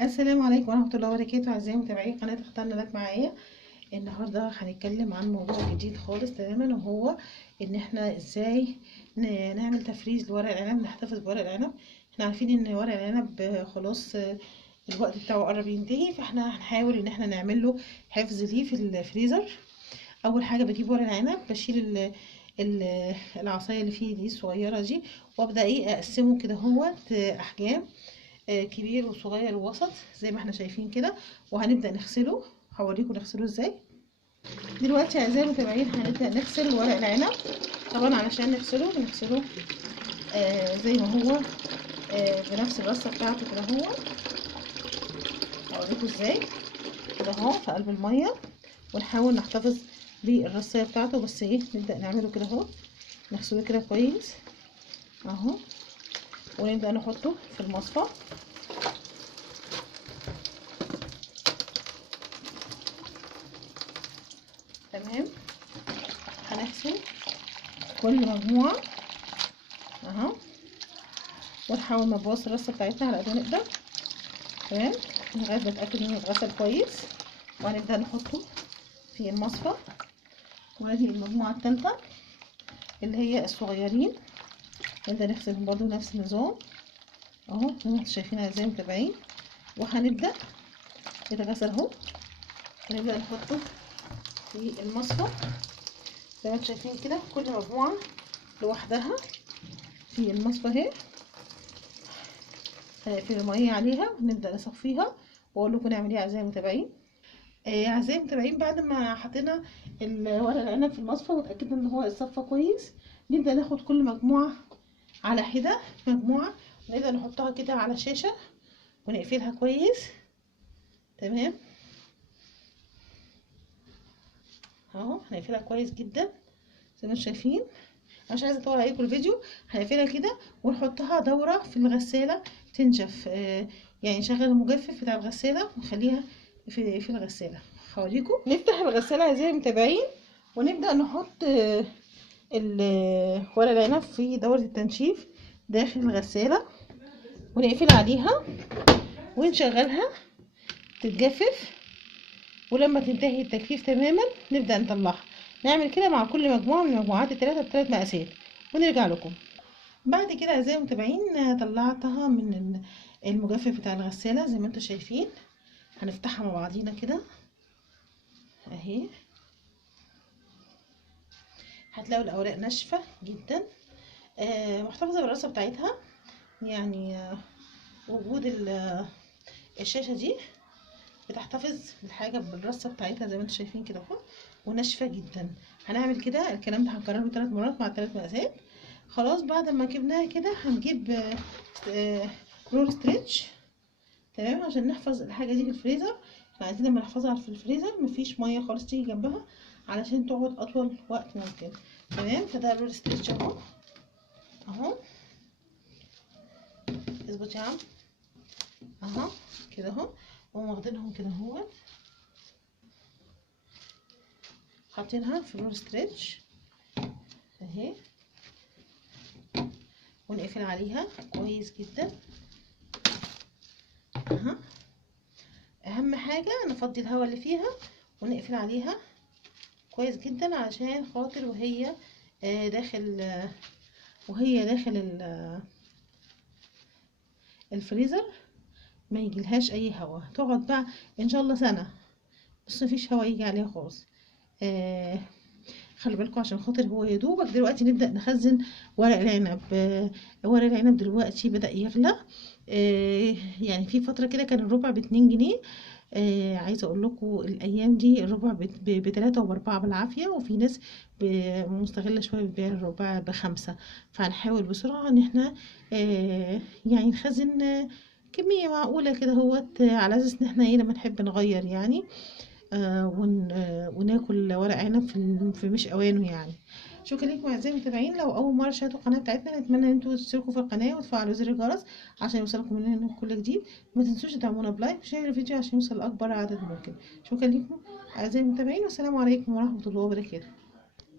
السلام عليكم ورحمة الله وبركاته. أعزائي متابعين قناة اخترنا لك معايا. النهاردة هنتكلم عن موضوع جديد خالص تماما، وهو إن احنا ازاي نعمل تفريز لورق العنب، نحتفظ بورق العنب. احنا عارفين إن ورق العنب خلاص الوقت بتاعه قرب ينتهي، فاحنا هنحاول إن احنا نعمل له حفظ ليه في الفريزر. أول حاجة بجيب ورق العنب، بشيل العصاية اللي فيه دي الصغيرة دي، وابدأ اقسمه كده هوت احجام، كبير وصغير ووسط زي ما احنا شايفين كده. وهنبدأ نغسله، هوريكم نغسله ازاي. دلوقتي اعزائي المتابعين هنبدأ نغسل ورق العنب. طبعا علشان نغسله زي ما هو بنفس الرصة بتاعته كده. هو هوريكم ازاي كده اهو في قلب المية، ونحاول نحتفظ بالرصية بتاعته. بس نبدأ نعمله كده اهو، نغسله كده كويس اهو، ونبدأ نحطه في المصفى. تمام، هنغسل كل مجموعة اهو، ونحاول ما نبوظ الرصة بتاعتنا على قد ما نقدر. تمام، لغاية ما نتأكد انه اتغسل كويس، وهنبدأ نحطه في المصفى. وهذه المجموعة التالتة اللي هي الصغيرين، نبدأ نغسلهم برضو نفس النظام اهو زي ما انتم شايفين اعزائي المتابعين. وهنبدأ يتغسل اهو، ونبدأ نحطه في المصفى زي ما انتم شايفين كده، كل مجموعة لوحدها في المصفى اهي. هنقفل المية عليها ونبدأ نصفيها، واقول لكم نعمل ايه اعزائي المتابعين. اعزائي المتابعين، بعد ما حطينا ورق العنب في المصفى وتأكدنا ان هو اتصفى كويس، نبدأ ناخد كل مجموعة على حدة مجموعة، ونبدأ نحطها كده على شاشة ونقفلها كويس. تمام اهو، هنقفلها كويس جدا زي ما انتم شايفين. مش عايزه اطول عليكم الفيديو، هنقفلها كده ونحطها دوره في الغساله تنشف. يعني نشغل المجفف بتاع الغساله ونخليها في الغساله. هوريكم. نفتح الغساله اعزائي المتابعين، ونبدا نحط ورق العنب في دوره التنشيف داخل الغساله، ونقفل عليها ونشغلها تتجفف. ولما تنتهي التجفيف تماما نبدا نطلعها. نعمل كده مع كل مجموعه من المجموعات الثلاثه ب3 مقاسات، ونرجع لكم. بعد كده اعزائي المتابعين طلعتها من المجفف بتاع الغسالة زي ما انتم شايفين. هنفتحها مع بعضينا كده اهي. هتلاقوا الاوراق ناشفة جدا، محتفظة بالرصة بتاعتها. يعني وجود الشاشة دي بتحتفظ بالحاجة بالرصة بتاعتها زي ما انتم شايفين كده اهو، وناشفة جدا. هنعمل كده الكلام ده هنكرره 3 مرات مع 3 مقاسات. خلاص بعد ما جبناها كده هنجيب رول ستريتش. تمام، عشان نحفظ الحاجه دي في الفريزر. احنا عايزين لما نحفظها في الفريزر مفيش ميه خالص تيجي جنبها، علشان تقعد اطول وقت ممكن. تمام، فده الرول ستريتش اهو اهو. اظبط يا عم اهو كده اهو، واخدينهم كده اهو، حاطينها في الرول ستريتش اهي، ونقفل عليها كويس جدا اها. اهم حاجه نفضي الهواء اللي فيها ونقفل عليها كويس جدا، علشان خاطر وهي داخل الفريزر ما يجيلهاش اي هوا، تقعد بقى ان شاء الله سنه بس مفيش هوا يجي عليها خالص. خلي بالكم عشان خاطر هو يا دوبك دلوقتي نبدا نخزن ورق العنب. ورق العنب دلوقتي بدا يغلى. يعني في فتره كده كان الربع ب2 جنيه. عايزه اقول لكم الايام دي الربع ب3 و4 بالعافيه، وفي ناس مستغله شويه بتبيع الربع ب5. فهنحاول بسرعه ان احنا يعني نخزن كميه معقوله كده هوت، على اساس ان احنا لما نحب نغير يعني وناكل ورق عنب في مش اوانه يعني. شكرا لكم اعزائي المتابعين. لو اول مره تشاهدوا القناه بتاعتنا نتمنى ان انتوا تشتركوا في القناه وتفعلوا زر الجرس عشان يوصلكم مننا كل جديد. ما تنسوش تدعمونا بلايك وشير الفيديو عشان يوصل لاكبر عدد ممكن. شكرا لكم اعزائي المتابعين، والسلام عليكم ورحمه الله وبركاته.